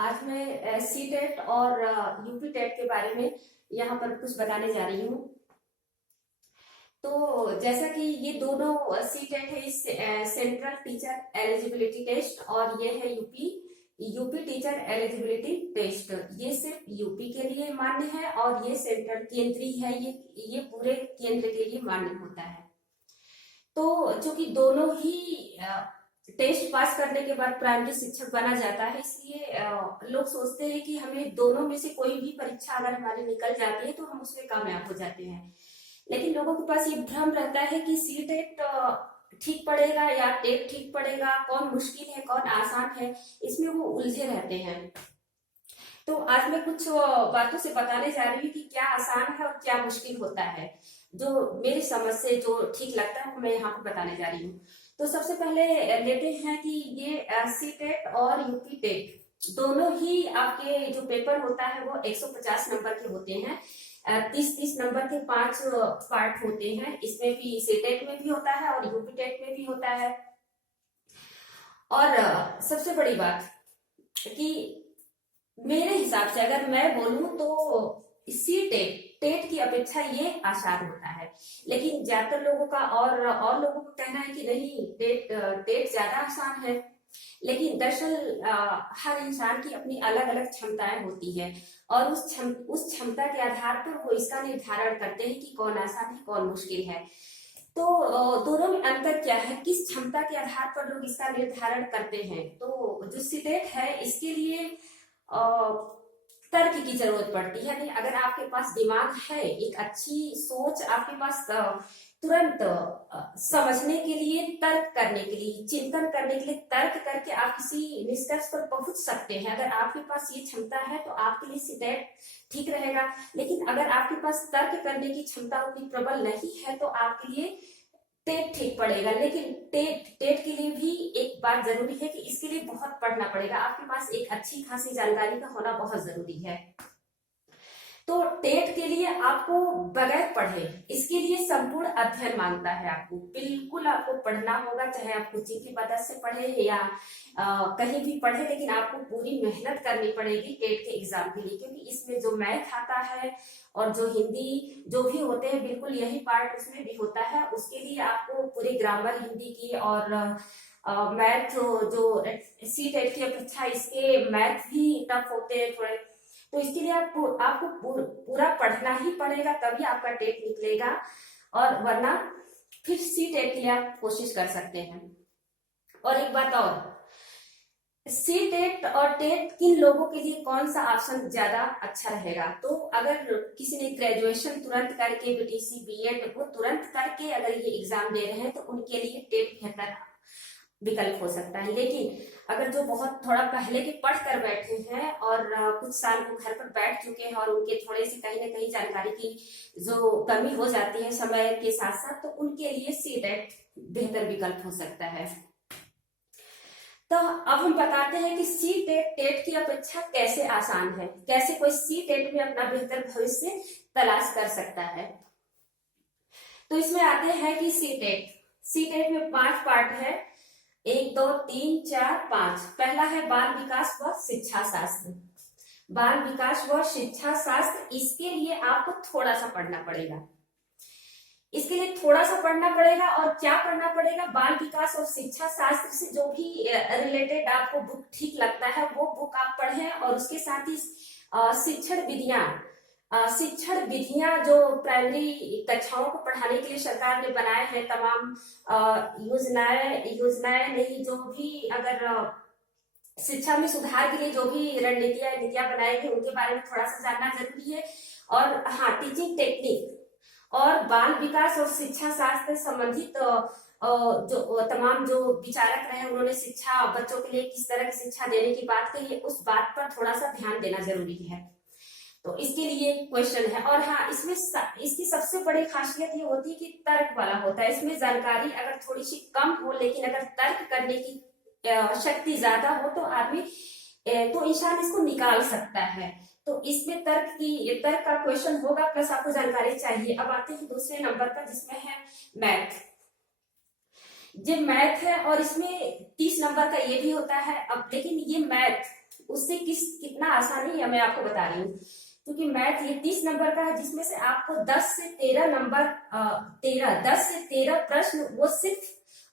आज मैं C TET और यूपी टेट के बारे में यहाँ पर कुछ बताने जा रही हूँ। तो जैसा कि ये दोनों सी टेट है, इस सेंट्रल टीचर एलिजिबिलिटी टेस्ट, और ये है यूपी टीचर एलिजिबिलिटी टेस्ट। ये सिर्फ यूपी के लिए मान्य है और ये सेंट्रल केंद्रीय है, ये पूरे केंद्र के लिए मान्य होता है। तो चूंकि दोनों ही टेस्ट पास करने के बाद प्राइमरी शिक्षक बना जाता है, इसलिए लोग सोचते हैं कि हमें दोनों में से कोई भी परीक्षा अगर हमारी निकल जाती है तो हम उसमें कामयाब हो जाते हैं। लेकिन लोगों के पास ये भ्रम रहता है कि सी टेट ठीक पड़ेगा या टेट ठीक पड़ेगा, कौन मुश्किल है कौन आसान है, इसमें वो उलझे रहते हैं। तो आज मैं कुछ बातों से बताने जा रही हूँ कि क्या आसान है और क्या मुश्किल होता है। जो मेरी समझ से जो ठीक लगता है वो मैं यहाँ पे बताने जा रही हूँ। तो सबसे पहले लेते हैं कि ये सी टेट और यूपी टेट दोनों ही आपके जो पेपर होता है वो 150 नंबर के होते हैं। 30-30 नंबर के 5 पार्ट होते हैं। इसमें भी सी टेट में भी होता है और यूपी टेट में भी होता है। और सबसे बड़ी बात कि मेरे हिसाब से अगर मैं बोलूं तो सी टेट की अपेक्षा ये आसान होता है। लेकिन ज्यादातर लोगों का और लोगों को कहना है कि नहीं, टेट ज्यादा आसान है। लेकिन दरअसल हर इंसान की अपनी अलग अलग क्षमताएं होती है और उस क्षमता के आधार पर वो इसका निर्धारण करते हैं कि कौन आसान है कौन मुश्किल है। तो दोनों में अंतर क्या है, किस क्षमता के आधार पर लोग इसका निर्धारण करते हैं। तो जो सी टेट है इसके लिए तर्क की जरूरत पड़ती है। नहीं, अगर आपके पास दिमाग है, एक अच्छी सोच आपके पास, तुरंत समझने के लिए, तर्क करने के लिए, चिंतन करने के लिए तर्क करके आप किसी निष्कर्ष पर पहुंच सकते हैं। अगर आपके पास ये क्षमता है तो आपके लिए सी टेट ठीक रहेगा। लेकिन अगर आपके पास तर्क करने की क्षमता उतनी प्रबल नहीं है तो आपके लिए टेट ठीक पड़ेगा। लेकिन टेट के लिए भी एक बात जरूरी है कि इसके लिए बहुत पढ़ना पड़ेगा। आपके पास एक अच्छी खासी जानकारी का होना बहुत जरूरी है। तो टेट के लिए आपको बगैर पढ़े, इसके लिए संपूर्ण अध्ययन मांगता है। आपको बिल्कुल आपको पढ़ना होगा, चाहे आप कोचिंग की मदद से पढ़े या कहीं भी पढ़े, लेकिन आपको पूरी मेहनत करनी पड़ेगी टेट के एग्जाम के लिए। क्योंकि इसमें जो मैथ आता है और जो हिंदी जो भी होते हैं, बिल्कुल यही पार्ट उसमें भी होता है। उसके लिए आपको पूरी ग्रामर हिंदी की और मैथ जो सी टेट की अपेक्षा इसके मैथ भी टफ होते हैं थोड़े। तो इसके लिए आपको पूरा पढ़ना ही पड़ेगा, तभी आपका टेट निकलेगा। और वरना फिर सी टेट के लिए आप कोशिश कर सकते हैं। और एक बात और, सी टेट और टेट किन लोगों के लिए कौन सा ऑप्शन ज्यादा अच्छा रहेगा। तो अगर किसी ने ग्रेजुएशन तुरंत करके, बीटीसी बीएड वो तुरंत करके अगर ये एग्जाम दे रहे हैं तो उनके लिए टेट बेहतर विकल्प हो सकता है। लेकिन अगर जो बहुत थोड़ा पहले के पढ़ कर बैठे हैं और कुछ साल वो घर पर बैठ चुके हैं और उनके थोड़े से कहीं ना कहीं जानकारी की जो कमी हो जाती है समय के साथ साथ, तो उनके लिए सी टेट बेहतर विकल्प हो सकता है। तो अब हम बताते हैं कि सी टेट टेट की अपेक्षा कैसे आसान है, कैसे कोई सी टेट में अपना बेहतर भविष्य तलाश कर सकता है। तो इसमें आते हैं कि सी टेट में 5 पार्ट है, 1 2 3 4 5। पहला है बाल विकास व शिक्षा शास्त्र। बाल विकास व शिक्षा शास्त्र, इसके लिए आपको थोड़ा सा पढ़ना पड़ेगा। इसके लिए थोड़ा सा पढ़ना पड़ेगा। और क्या पढ़ना पड़ेगा, बाल विकास और शिक्षा शास्त्र से जो भी रिलेटेड आपको बुक ठीक लगता है वो बुक आप पढ़ें। और उसके साथ ही शिक्षण विधियां जो प्राइमरी कक्षाओं को पढ़ाने के लिए सरकार ने बनाए हैं, तमाम योजनाएं नहीं, जो भी अगर शिक्षा में सुधार के लिए जो भी नीतियां बनाई गई उनके बारे में थोड़ा सा जानना जरूरी है। और हाँ, टीचिंग टेक्निक और बाल विकास और शिक्षा शास्त्र संबंधित जो तमाम जो विचारक रहे उन्होंने शिक्षा, बच्चों के लिए किस तरह की शिक्षा देने की बात कही है, उस बात पर थोड़ा सा ध्यान देना जरूरी है। तो इसके लिए क्वेश्चन है। और हाँ, इसमें इसकी सबसे बड़ी खासियत ये होती है कि तर्क वाला होता है। इसमें जानकारी अगर थोड़ी सी कम हो लेकिन अगर तर्क करने की शक्ति ज्यादा हो तो इंसान इसको निकाल सकता है। तो इसमें तर्क का क्वेश्चन होगा, प्लस आपको जानकारी चाहिए। अब आते हैं दूसरे नंबर पर, जिसमें है मैथ। ये मैथ है और इसमें 30 नंबर का ये भी होता है। अब लेकिन ये मैथ उससे कितना आसानी है मैं आपको बता रही हूँ। क्योंकि मैथ ये 30 नंबर का है, जिसमें से आपको 10 से 13 नंबर 10 से 13 प्रश्न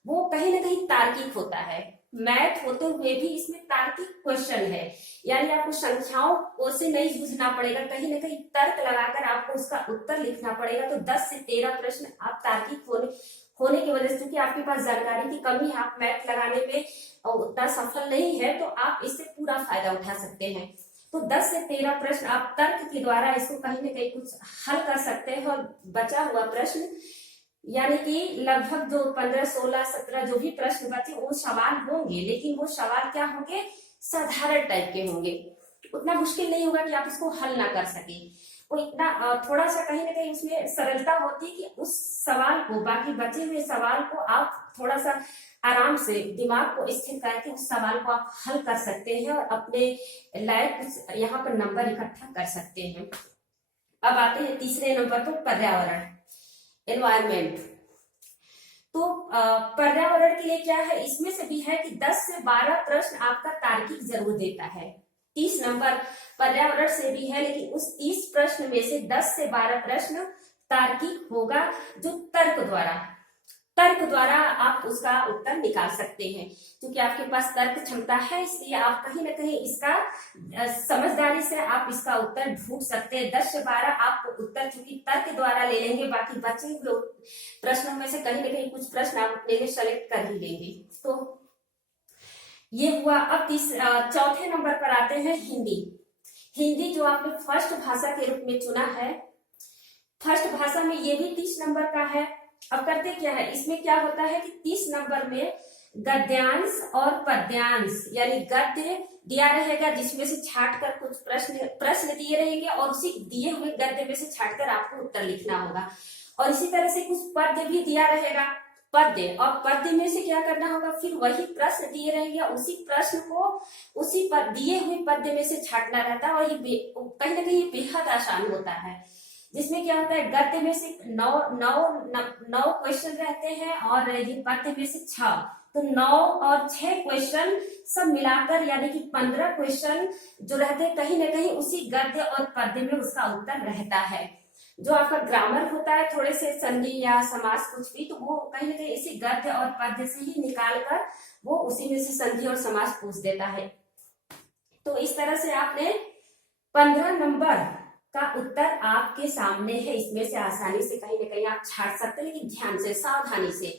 वो कहीं ना कहीं तार्किक होता है। मैथ होते हुए भी इसमें तार्किक क्वेश्चन है, यानी आपको संख्याओं से नहीं जूझना पड़ेगा, कहीं ना कहीं तर्क लगाकर आपको उसका उत्तर लिखना पड़ेगा। तो 10 से 13 प्रश्न आप तार्किक होने की वजह से, क्योंकि आपके पास जानकारी की कमी है, आप मैथ लगाने में उतना सफल नहीं है, तो आप इससे पूरा फायदा उठा सकते हैं। तो 10 से 13 प्रश्न आप तर्क के द्वारा इसको कहीं ना कहीं कुछ हल कर सकते हैं। और बचा हुआ प्रश्न यानी कि लगभग जो 15, 16, 17 जो भी प्रश्न बचे वो सवाल होंगे, लेकिन वो सवाल क्या होंगे, साधारण टाइप के होंगे। उतना मुश्किल नहीं होगा कि आप इसको हल ना कर सके। वो इतना थोड़ा सा कहीं ना कहीं उसमें सरलता होती है कि उस सवाल को, बाकी बचे हुए सवाल को आप थोड़ा सा आराम से दिमाग को स्थिर करके उस सवाल को आप हल कर सकते हैं और अपने लायक कुछ यहाँ पर नंबर इकट्ठा कर सकते हैं। अब आते हैं तीसरे नंबर पर, पर्यावरण, एनवायरमेंट। तो पर्यावरण के लिए क्या है, इसमें से भी है कि 10 से 12 प्रश्न आपका तार्किक जरूर देता है। 30 नंबर पर्यावरण से भी है, लेकिन उस 30 प्रश्न में से 10 से 12 प्रश्न तार्किक होगा, जो तर्क द्वारा आप उसका उत्तर निकाल सकते हैं। क्योंकि आपके पास तर्क क्षमता है, इसलिए आप कहीं ना कहीं इसका समझदारी से आप इसका उत्तर ढूंढ सकते हैं। 10 से 12 आप उत्तर चूंकि तर्क द्वारा ले लेंगे, बाकी बचे हुए प्रश्नों में से कहीं ना कहीं कुछ प्रश्न आप अपने लिए सेलेक्ट कर ही लेंगे। तो ये हुआ। अब चौथे नंबर पर आते हैं हिंदी जो आपने फर्स्ट भाषा के रूप में चुना है। फर्स्ट भाषा में ये भी 30 नंबर का है। अब करते क्या है, इसमें क्या होता है कि 30 नंबर में गद्यांश और पद्यांश, यानी गद्य दिया रहेगा जिसमें से छांटकर कुछ प्रश्न दिए रहेंगे, और उसी दिए हुए गद्य में से छांटकर आपको उत्तर लिखना होगा। और इसी तरह से कुछ पद्य भी दिया रहेगा, पद्य, और पद्य में से क्या करना होगा, फिर वही प्रश्न दिए रहेंगे, उसी प्रश्न को उसी दिए हुए पद्य में से छांटना रहता है। और ये कहीं ना कहीं बेहद आसान होता है, जिसमें क्या होता है, गद्य में से 9 क्वेश्चन रहते हैं और ये पद्य में से 6, तो 9 और 6 क्वेश्चन सब मिलाकर यानी कि 15 क्वेश्चन जो रहते हैं, कहीं ना कहीं उसी गद्य और पद्य में उसका उत्तर रहता है। जो आपका ग्रामर होता है, थोड़े से संधि या समास कुछ भी, तो वो कहीं ना कहीं इसी गद्य और पद्य से ही निकाल कर वो उसी में से संधि और समास पूछ देता है। तो इस तरह से आपने 15 नंबर का उत्तर आपके सामने है, इसमें से आसानी से कहीं ना कहीं आप छाट सकते हैं, लेकिन ध्यान से, सावधानी से।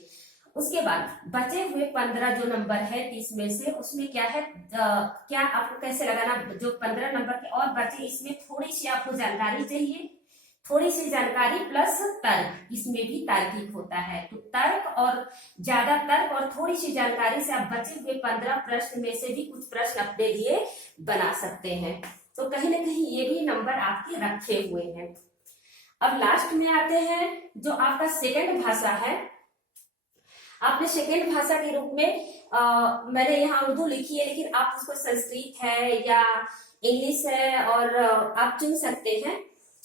उसके बाद बचे हुए 15 जो नंबर है 30 में से, उसमें क्या है, क्या आपको कैसे लगाना, जो 15 नंबर के और बचे, इसमें थोड़ी सी आपको जानकारी चाहिए, थोड़ी सी जानकारी प्लस तर्क, इसमें भी तार्किक होता है। तो तर्क और ज्यादा तर्क और थोड़ी सी जानकारी से आप बचे हुए 15 प्रश्न में से भी कुछ प्रश्न अपने लिए बना सकते हैं। तो कहीं ना कहीं ये भी नंबर आपके रखे हुए हैं। अब लास्ट में आते हैं जो आपका सेकंड भाषा है। आपने सेकंड भाषा के रूप में मैंने यहाँ उर्दू लिखी है, लेकिन आप उसको संस्कृत है या इंग्लिश है और आप चुन सकते हैं।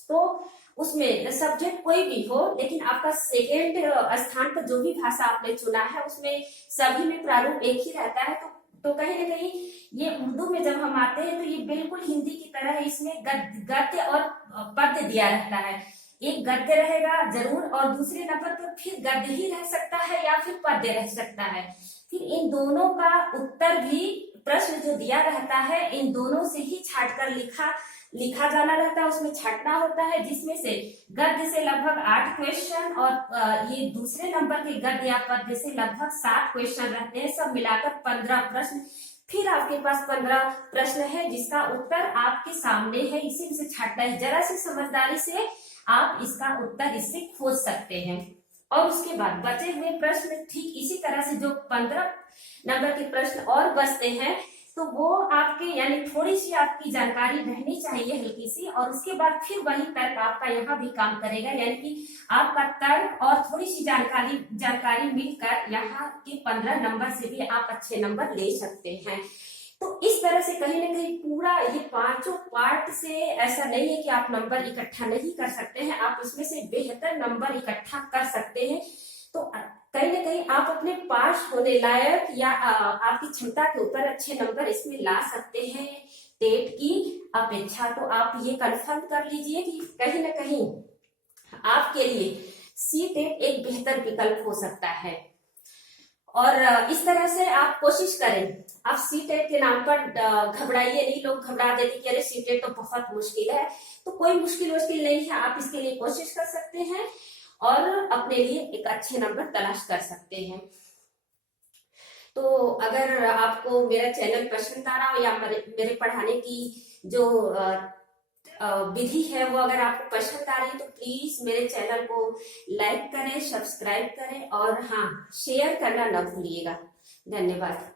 तो उसमें सब्जेक्ट कोई भी हो, लेकिन आपका सेकंड स्थान पर जो भी भाषा आपने चुना है उसमें सभी में प्रारूप एक ही रहता है। तो कहीं ना कहीं ये उर्दू में जब हम आते हैं तो ये बिल्कुल हिंदी की तरह है, इसमें गद्य और पद्य दिया रहता है। एक गद्य रहेगा जरूर, और दूसरे नंबर पर फिर गद्य ही रह सकता है या फिर पद्य रह सकता है। फिर इन दोनों का उत्तर भी प्रश्न जो दिया रहता है, इन दोनों से ही छांटकर लिखा जाना रहता है, उसमें छांटना होता है, जिसमें से गद्य से लगभग 8 क्वेश्चन और ये दूसरे नंबर के गद्य या पद्य से लगभग 7 क्वेश्चन रहते हैं, सब मिलाकर 15 प्रश्न। फिर आपके पास 15 प्रश्न है जिसका उत्तर आपके सामने है, इसी में से छांटना है। जरा सी समझदारी से आप इसका उत्तर इससे खोज सकते हैं। और उसके बाद बचे हुए प्रश्न ठीक इसी तरह से जो 15 नंबर के प्रश्न और बचते हैं, तो वो आपके यानी थोड़ी सी आपकी जानकारी रहनी चाहिए हल्की सी, और उसके बाद फिर वही तर्क आपका यहाँ भी काम करेगा, यानी कि आपका तर्क और थोड़ी सी जानकारी मिलकर यहाँ के 15 नंबर से भी आप अच्छे नंबर ले सकते हैं। तो इस तरह से कहीं ना कहीं पूरा ये 5 पार्ट से ऐसा नहीं है कि आप नंबर इकट्ठा नहीं कर सकते हैं, आप इसमें से बेहतर नंबर इकट्ठा कर सकते हैं। तो कहीं ना कहीं आप अपने पास होने लायक या आपकी क्षमता के ऊपर अच्छे नंबर इसमें ला सकते हैं। टेट की अपेक्षा तो आप ये कंफर्म कर लीजिए कि कहीं ना कहीं आपके लिए सी टेट एक बेहतर विकल्प हो सकता है। और इस तरह से आप कोशिश करें। आप सी टेट के नाम पर घबराइए नहीं। लोग घबरा देते कि अरे सी टेट तो बहुत मुश्किल है, तो कोई मुश्किल नहीं है। आप इसके लिए कोशिश कर सकते हैं और अपने लिए एक अच्छे नंबर तलाश कर सकते हैं। तो अगर आपको मेरा चैनल पसंद आ रहा हो या मेरे पढ़ाने की जो विधि है वो अगर आपको पसंद आ रही है तो प्लीज मेरे चैनल को लाइक करें, सब्सक्राइब करें और हाँ, शेयर करना न भूलिएगा। धन्यवाद।